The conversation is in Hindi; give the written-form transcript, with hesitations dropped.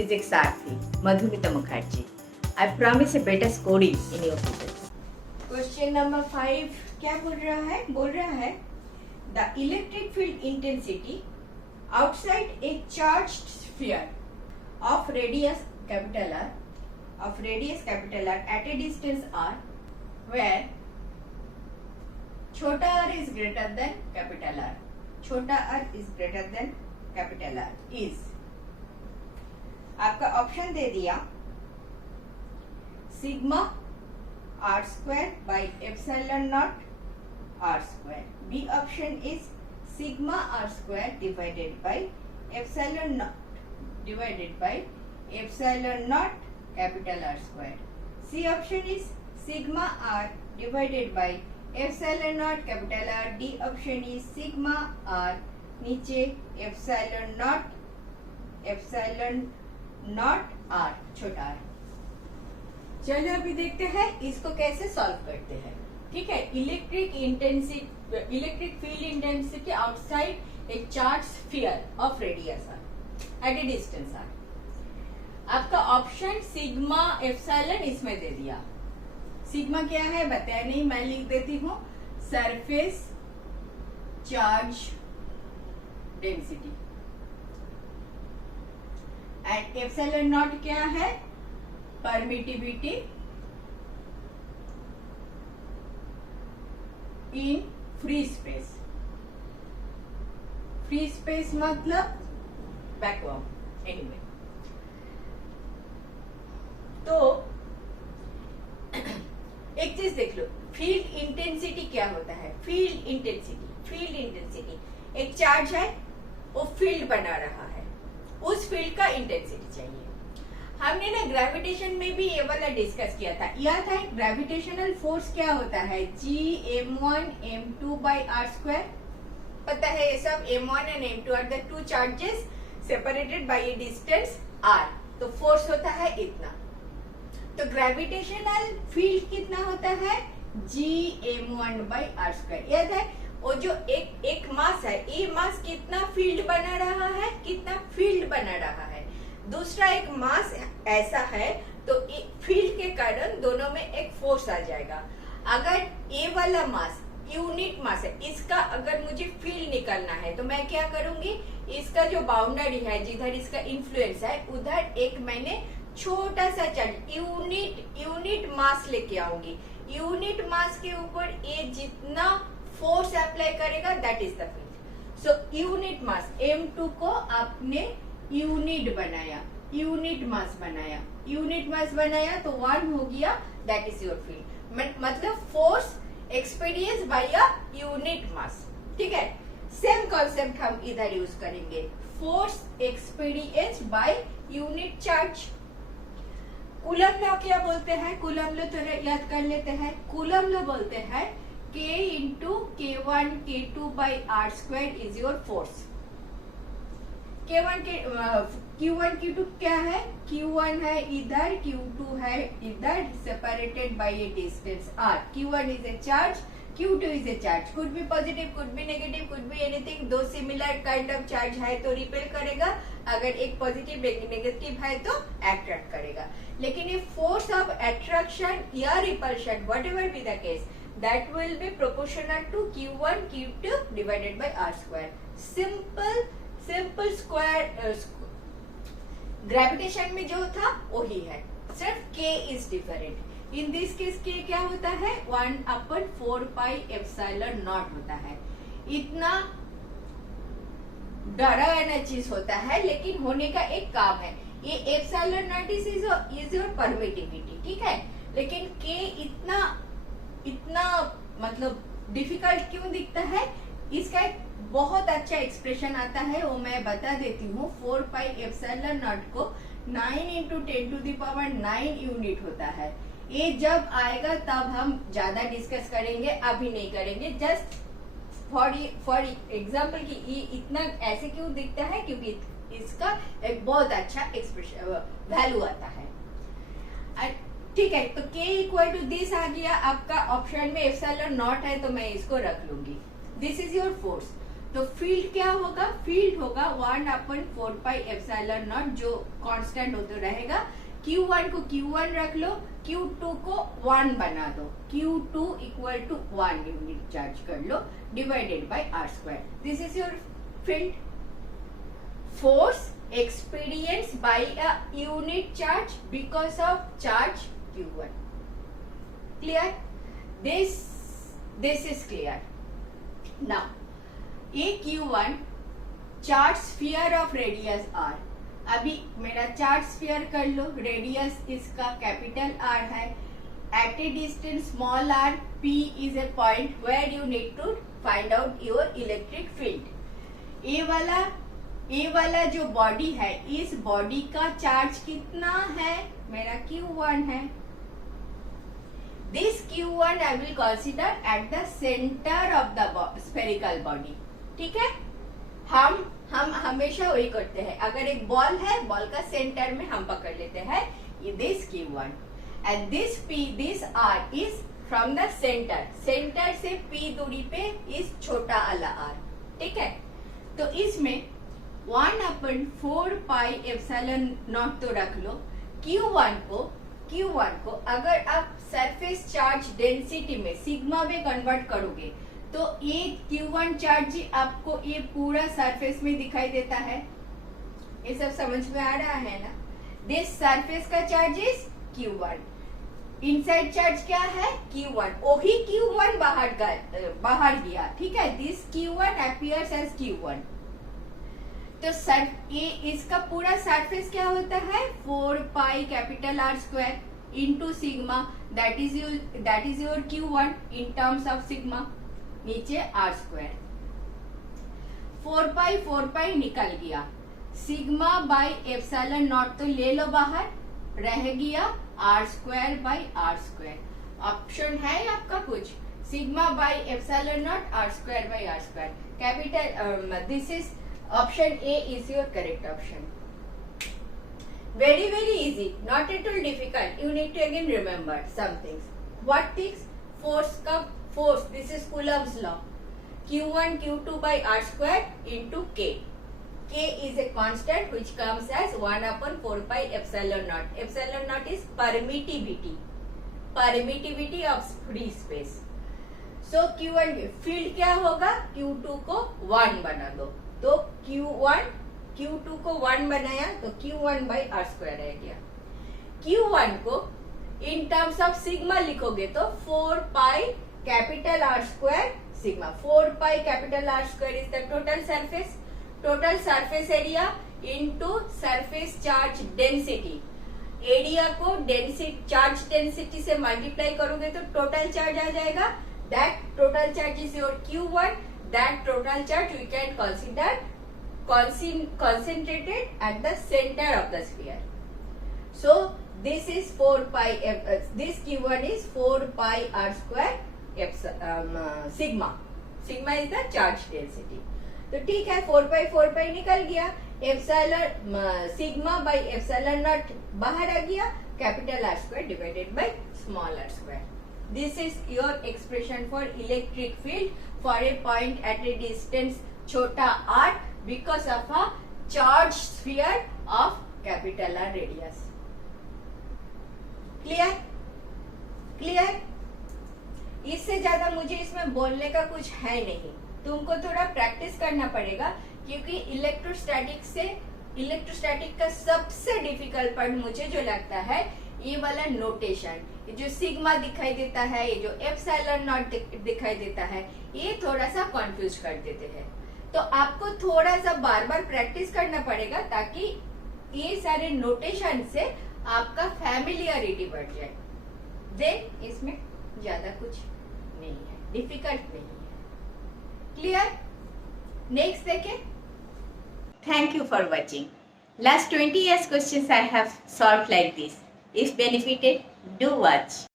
physics Sarthi, Madhumita Mukherjee. I promise a better scoring in your physics. Question number 5 क्या बोल रहा है the electric field intensity outside a charged sphere of radius capital R at a distance r where छोटा r is greater than capital R. छोटा r is greater than capital R is आपका ऑप्शन दे दिया sigma r square by epsilon naught r square. B option is sigma r square divided by epsilon naught capital R square. C option is sigma r divided by epsilon naught capital R. D option is sigma r नीचे epsilon naught r छोटा r. चलो अभी देखते हैं इसको कैसे सॉल्व करते हैं. ठीक है, electric field intensity outside a charge sphere of radius R at a distance R. आपका ऑप्शन सिग्मा एप्सिलॉन इसमें दे दिया. सिग्मा क्या है बताया नहीं, मैं लिख देती हूँ surface charge density and epsilon not क्या है permittivity in free space. Free space मतलब वैक्यूम. एनीवे तो एक चीज देख लो, फील्ड इंटेंसिटी क्या होता है. फील्ड इंटेंसिटी एक चार्ज है, वो फील्ड बना रहा है, उस फील्ड का इंटेंसिटी चाहिए. हमने ना ग्रेविटेशन में भी ये वाला डिस्कस किया था, याद है. ग्रेविटेशनल फोर्स क्या होता है Gm1 m2 by r square. पता है ये सब. m1 and m2 are the two charges separated by a distance r. तो फोर्स होता है इतना. तो ग्रेविटेशनल फील्ड कितना होता है Gm1 by r square. याद है वो जो एक मास है, ये मास कितना फील्ड बना रहा है. दूसरा एक मास ऐसा है, तो फील्ड के कारण दोनों में एक फोर्स आ जाएगा. अगर ये वाला मास यूनिट मास है, इसका अगर मुझे फील्ड निकालना है तो मैं क्या करूंगी, इसका जो बाउंड्री है जिधर इसका इन्फ्लुएंस है उधर एक मैंने छोटा सा चार्ज यूनिट मास लेके आऊंगी. यूनिट मास के ऊपर ये जितना फोर्स अप्लाई करेगा that is the field. So unit mass m2 को आपने यूनिट मास बनाया तो 1 हो गया, दैट इज योर फील्ड. मतलब force experience by a unit mass. ठीक है, सेम कॉन्सेप्ट हम इधर यूज करेंगे. Force experience by unit charge. Coulomb law क्या बोलते हैं, कूलम लॉ तो याद कर लेते हैं. कूलम लॉ बोलते हैं K into K1 K2 by R square is your force. Q1 Q2 क्या है, Q1 है इधर, Q2 है इधर, separated by a distance R. Q1 is a charge, Q2 is a charge. Could be positive, could be negative, could be anything. दो similar kind of charge है तो रिपेल करेगा, अगर एक पॉजिटिव एक नेगेटिव है तो अट्रैक्ट करेगा. लेकिन ये फोर्स ऑफ अट्रैक्शन या repulsion whatever be the case, that will be proportional to Q1 Q2 divided by R square. Simple square. Gravitation में जो था वही है, सिर्फ K is different. In this case K क्या होता है 1/4 pi epsilon naught होता है. इतना डरा वाला चीज होता है लेकिन होने का एक काम है. ये epsilon naught is your permittivity. ठीक है, लेकिन K इतना मतलब डिफिकल्ट क्यों दिखता है, इसका एक बहुत अच्छा एक्सप्रेशन आता है, वो मैं बता देती हूँ. 4 पाई एप्सिलॉन नॉट को 9 into 10 to the power 9 unit होता है. ये जब आएगा तब हम ज्यादा डिस्कस करेंगे, अभी नहीं करेंगे. जस्ट फॉर एग्जाम्पल कि ये इतना ऐसे क्यों दिखता है, क्योंकि इसका एक बहुत अच्छा एक्सप्रेशन वैल्यू आता है. ठीक है, तो K इक्वल टू दिस आ गया. आपका ऑप्शन में एप्सिलॉन नॉट है तो मैं इसको रख लूंगी. This is your force. तो फील्ड क्या होगा, फील्ड होगा 1/4πε0 जो कांस्टेंट होते रहेगा। Q1 को Q1 रख लो, Q2 को 1 बना दो, Q2 equal to 1 unit charge कर लो divided by r²। This is your field. Force experienced by a unit charge because of charge Q1. Clear? This is clear. Now, a Q1 charge sphere of radius r। अभी मेरा चार्ज स्फीयर कर लो, रेडियस इसका कैपिटल R है, at a distance small r, P is a point where you need to find out your electric field. A वाला जो बॉडी है, इस बॉडी का चार्ज कितना है, मेरा Q1 है। This Q1 I will consider at the center of the spherical body। ठीक है, हम हमेशा वही करते हैं। अगर एक बॉल है, बॉल का सेंटर में हम पकड़ लेते हैं this Q1 and this P, this R is from the center। Centre से P दूरी पे इस छोटा वाला R। ठीक है, तो इसमें 1/4πε0 तो रख लो। Q1 को अगर आप सरफेस चार्ज डेंसिटी में सिग्मा में कन्वर्ट करोगे तो ये Q1 चार्ज आपको ये पूरा सरफेस में दिखाई देता है। ये सब समझ में आ रहा है ना? दिस सरफेस का charge is Q1, inside charge क्या है Q1, वही Q1 बाहर गया। ठीक है, this Q1 appears as Q1। तो ये इसका पूरा सरफेस क्या होता है 4πR² into sigma, that is your Q1 in terms of sigma, नीचे r²। 4π निकल गया, सिग्मा बाय ε0 तो ले लो बाहर, रह गया r²/r²। ऑप्शन है आपका कुछ, sigma by ε0 r²/r²। Capital this is option A is your correct option। Very easy, not at all difficult। You need to again remember some things। What things? Force, this is Coulomb's law। Q1 Q2 by r² into K। K is a constant which comes as 1/4πε0। ε0 is permittivity of free space। So Q1 field क्या होगा, Q2 को 1 बना दो, तो Q2 को 1 बनाया तो Q1/r² रह गया। Q1 को इन टर्म्स ऑफ सिग्मा लिखोगे तो 4πR² sigma. 4πR² is the total surface area into surface charge density. Area को चार्ज डेंसिटी से मल्टीप्लाई करोगे तो टोटल चार्ज आ जाएगा। That total charge is your Q1। That total charge we can consider concentrated at the center of the sphere। So this is 4π, this Q1 is 4πR² sigma। Sigma is the charge density। तो ठीक है, 4π निकल गया, सिग्मा बाय ε0 बाहर आ गया, capital R² divided by small r²। This is your expression for electric field for a point at a distance छोटा r because of a charge sphere of capital R radius। Clear? इससे ज्यादा मुझे इसमें बोलने का कुछ है नहीं, तुमको थोड़ा प्रैक्टिस करना पड़ेगा, क्योंकि इलेक्ट्रोस्टैटिक का सबसे डिफिकल्ट पार्ट मुझे जो लगता है ये वाला नोटेशन, जो सिग्मा दिखाई देता है, ये जो ε0 दिखाई देता है, ये थोड़ा सा कंफ्यूज कर देते हैं। तो आपको थोड़ा सा बार बार प्रैक्टिस करना पड़ेगा ताकि ये सारे नोटेशन से आपका फैमिलियरिटी बढ़ जाए। देन इसमें ज्यादा कुछ नहीं है, डिफिकल्ट नहीं है। क्लियर? नेक्स्ट देखें। Thank you for watching। Last 20 years questions I have solved like this। If benefited, do watch।